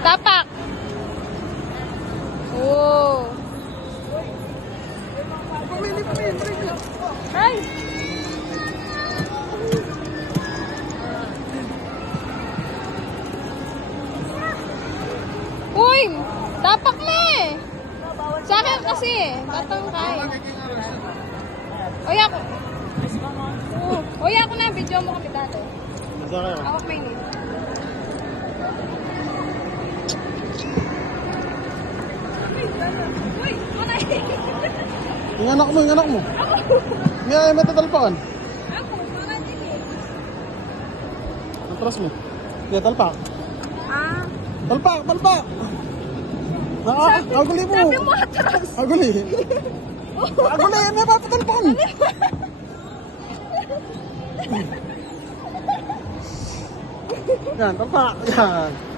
Tapak. Oh. Ay. Uy, tapak na eh. Sa akin kasi eh. Tatangkay. Uy, ako. Uy, ako na. Video mo kami dati. Ako may name. Uy, manay. Yung anak mo, yung anak mo. Nga, may tatalpakan. Ako, mga din eh. Atras mo. Nga, talpak. Ah. Talpak, talpak. Aguli mo. Sabi mo atras. Aguli. Aguli, may papatalpakan. Yan, talpak. Yan.